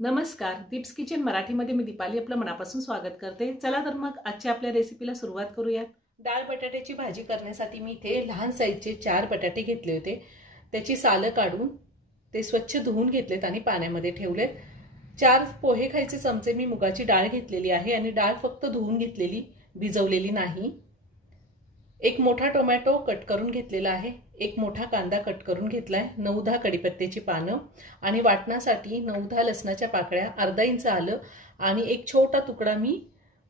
नमस्कार, दीप्स किचन मराठीमध्ये मी दीपाली आपलं मनापासून स्वागत करते। चला तर मग आजच्या आपल्या रेसिपीला सुरुवात करूया। डाळ बटाट्याची भाजी करण्यासाठी मी इथे लहान साईजचे 4 बटाटे घेतले होते। त्याची सालं काढून ते स्वच्छ धुवून घेतलेत आणि पाण्यामध्ये ठेवलेत। 4 पोहे खायचे चमचे मी मुगाची डाळ घेतलेली आहे आणि डाळ फक्त धुवून घेतलेली, भिजवलेली नाही। एक मोठा टोमॅटो कट करून घेतलेला आहे। एक मोठा कांदा कट करून घेतलाय। 9-10 कढीपत्त्याची पानं आणि वाटण्यासाठी 9-10 लसणाच्या पाकळ्या, अर्धा इंच आलं आणि एक छोटा तुकडा मी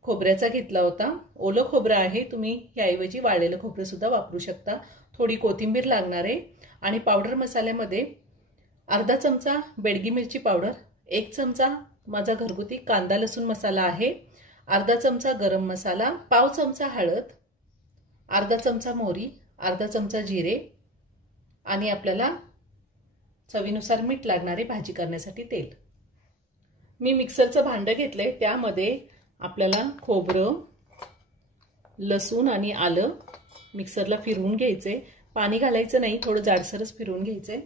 खोबऱ्याचा घेतला होता। ओलं खोबरं आहे, तुम्ही याऐवजी वाळलेलं खोबरं सुद्धा वापरू शकता। थोडी कोथिंबीर लागणार आहे आणि पावडर मसाल्यामध्ये अर्धा चमचा बेडगी मिरची पावडर, 1 चमचा माझा घरगुती कांदा लसूण मसाला आहे, अर्धा चमचा गरम मसाला, पाव चमचा हळद, अर्धा चमचा मोहरी, अर्धा चमचा जिरे आणि आपल्याला चवीनुसार मीठ लागणारे भाजी करण्यासाठी तेल। मी मिक्सरचं भांडं घेतलंय, त्यामध्ये आपल्याला खोबरं, लसूण आणि आलं मिक्सरला फिरवून घ्यायचे। पाणी घालायचं नाही, थोडं जाडसरच फिरवून घ्यायचे।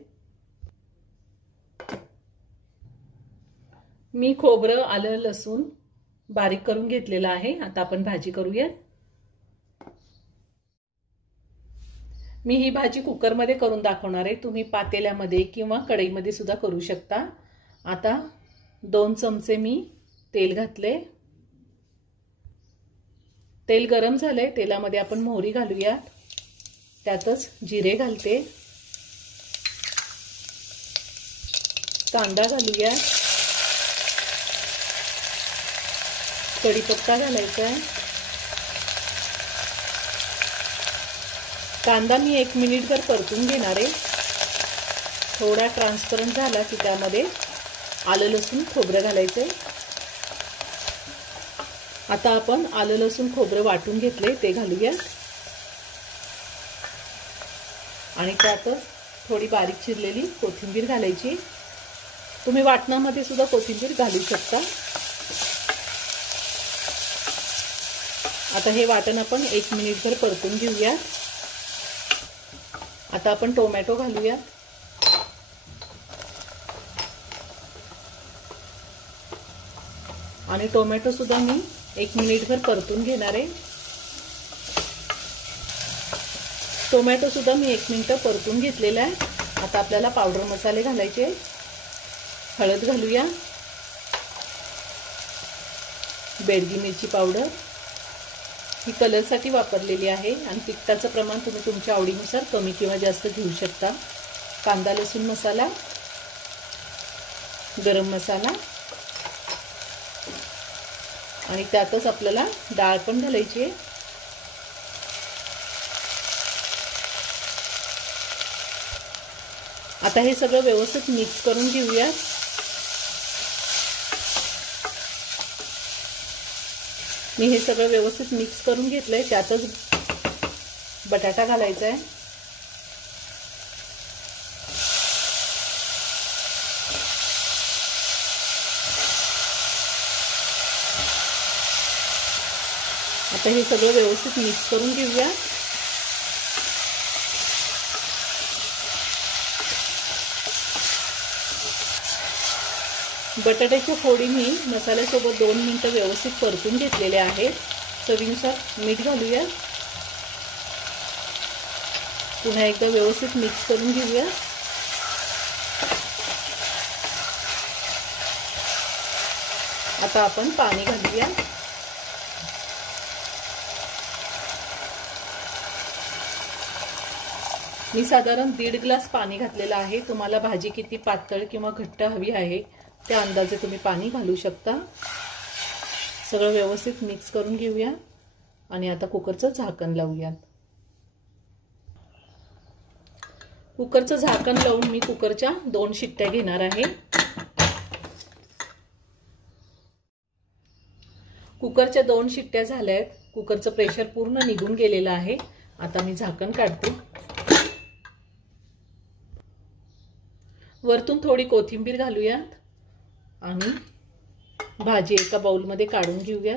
मी खोबरं, आलं, लसूण बारीक करून घेतलेलं आहे। आता आपण भाजी करूया। मी ही भाजी कुकरमध्ये करून दाखवणार आहे, तुम्ही पातेल्यामध्ये किंवा कढईमध्ये सुद्धा करू शकता। आता 2 चमचे मी तेल घातले। तेल गरम झालंय, तेलामध्ये आपण मोहरी घालूया, त्यातच जिरे घालते, कांदा घालूया, कढीपत्ता घालायचा आहे। कांदा मी 1 मिनिटभर परतून घेणार आहे। थोडा ट्रान्सपरंट झाला की त्यामध्ये आलं लसूण खोबरं घालायचंय। आता आपण आलं लसूण खोबरं वाटून घेतले ते घालूया आणि त्यातच थोडी बारीक चिरलेली कोथिंबीर घालायची। तुम्ही वाटणामध्ये सुद्धा कोथिंबीर घालू शकता। आता हे वाटण आपण 1 मिनिटभर परतून घेऊया। आता आपण टोमॅटो घालूया आणि टोमॅटो सुद्धा मी 1 मिनिटभर परतून घेणार आहे। टोमॅटो सुद्धा मी 1 मिनिट परतून घेतलेला आहे। आता आपल्याला पावडर मसाले घालायचे। हळद घालूया, बेडगी मिरची पावडर ही कलरसाठी वापरलेली आहे आणि तिखटाचं प्रमाण तुम्ही तुमच्या आवडीनुसार कमी किंवा जास्त घेऊ शकता। कांदा लसूण मसाला, गरम मसाला आणि त्यातच आपल्याला डाळ पण घालायची आहे। आता हे सगळं व्यवस्थित मिक्स करून घेऊया। मी हे सगळं व्यवस्थित मिक्स करून घेतलंय, त्यातच बटाटा घालायचा आहे। आता हे सगळं व्यवस्थित मिक्स करून घेऊया। बटाट्याच्या फोडी मी मसाल्यासोबत 2 मिनिटं व्यवस्थित परतून घेतलेले आहेत। चवीनुसार मीठ घालूया, पुन्हा एकदा व्यवस्थित मिक्स करून घेऊया। आता आपण पाणी घालूया। मी साधारण 1.5 ग्लास पाणी घातलेलं आहे। तुम्हाला भाजी किती पातळ किंवा घट्ट हवी आहे त्या अंदाजे तुम्ही पाणी घालू शकता। सगळं व्यवस्थित मिक्स करून घेऊया आणि आता कुकरचं झाकण लावूया। कुकरचं झाकण लावून मी कुकरच्या 2 शिट्ट्या घेणार आहे। कुकरच्या 2 शिट्ट्या झाल्यात, कुकरचं प्रेशर पूर्ण निघून गेलेलं आहे। आता मी झाकण काढते। वरतून थोडी कोथिंबीर घालूया आणि भाजी एका बाउलमध्ये काढून घेऊया।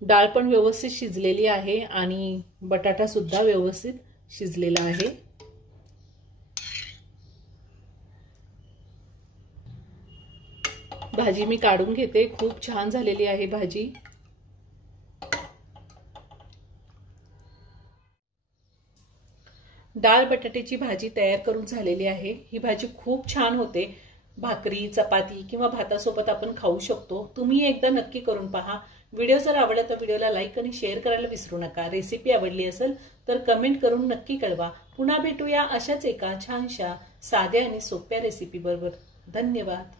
डाळ पण व्यवस्थित शिजलेली आहे आणि बटाटा सुद्धा व्यवस्थित शिजलेला आहे। भाजी मी काढून घेते। खूप छान झालेली आहे भाजी। डाळ बटाट्याची भाजी तयार करून झालेली आहे। ही भाजी खूप छान होते। भाकरी, चपाती किंवा भातासोबत आपण खाऊ शकतो। तुम्ही एकदा नक्की करून पहा। व्हिडिओ जर आवडला तर व्हिडिओला लाईक आणि शेअर करायला विसरू नका। रेसिपी आवडली असेल तर कमेंट करून नक्की कळवा। पुन्हा भेटूया अशाच एका छानशा साध्या आणि सोप्या रेसिपी बरोबर। धन्यवाद।